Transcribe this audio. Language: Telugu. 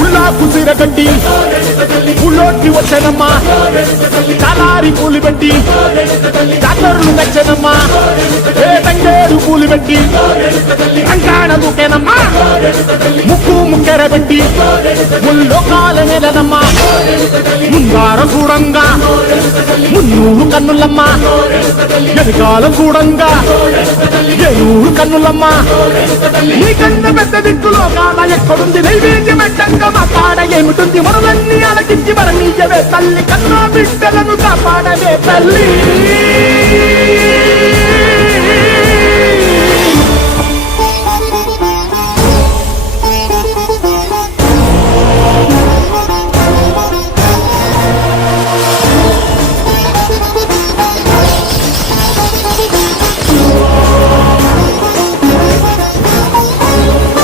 ఉల్లాకు సిరగడ్డి ఉల్లోకి వచ్చనమ్మా చాలారి పూలు పెట్టి జాతరలు నచ్చనమ్మా ఏ తంగేరు పూలు పెట్టి రంగాణ దూకేనమ్మా ముక్కు ముక్కెర పెట్టి ముల్లోకాల నెలనమ్మా ముంగార చూడంగా మున్నూరు కన్నులమ్మా ఎనకాల చూడంగా ఏనూరు కన్నులమ్మా నీ కన్న పెద్ద దిక్కులో కాల ఎక్కడుంది నైవేద్యం ఎట్టంగా మా కాడ ఏమిటుంది మనలన్నీ అలకించి మరణీయవే తల్లి కన్నా బిడ్డలను కాపాడవే తల్లి